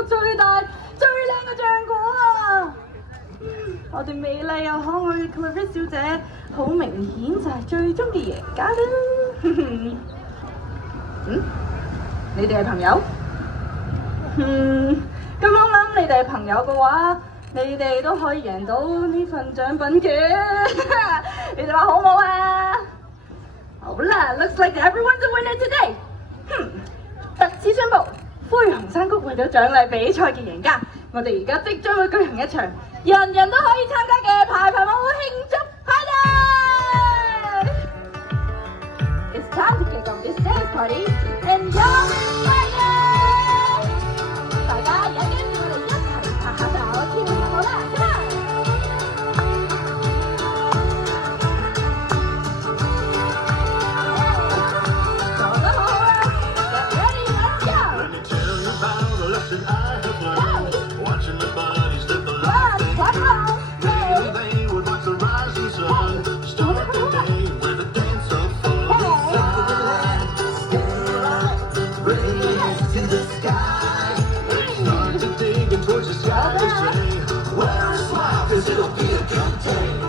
國最大、最靚嘅橡果啊！我哋美麗又可愛嘅 Clarice 小姐，好明顯就係最終嘅贏家啦！你哋係朋友？咁我諗你哋係朋友嘅話，你哋都可以贏到呢份獎品嘅。你哋話好唔好啊？好啦 ，looks like everyone's a winner today。特此宣布，灰熊山谷為咗獎勵比賽嘅贏家，我哋而家即將會舉行一場人人都可以參加嘅排排舞慶祝派對。It's time to kick off this dance party and jump fire！ 大家有機會我哋一齊拍下手，跳下舞啦！做得好好啊 ！Get ready, let's go！ Let me tell you about a lesson I have learned. Watching the buddies live the life they Wow! Maybe they would watch the rising sun. Start the day with a dance of fun. Raise in the sky. They start to dig towards the sky. They say, wear a smile, 'cause it'll be a good day.